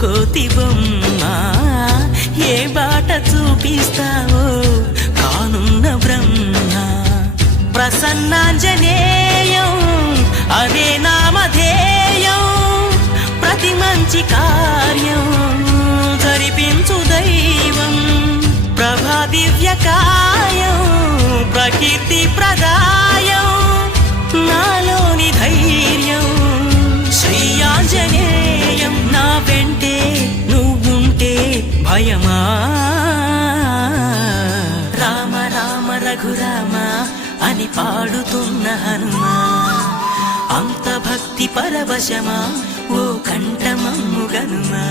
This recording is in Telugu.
కోతి బొమ్మ ఏ బాట చూపిస్తావో కానున్న బ్రహ్మ. ప్రసన్నాంజనేయం అదే నామధేయం, ప్రతి మంచి కార్యం జరిపించు దైవం. ప్రభా దివ్యకాయం ప్రకీర్తి ప్రదాయం, నాలోని ధైర్యం శ్రీ ఆంజనేయం. నా వెంటే నువ్వుంటే భయమా? రామ రామ రఘురామ అని పాడుతున్న హనుమా, అంత భక్తి పరవశమా ఓ కంఠమమ్ము గనుమా.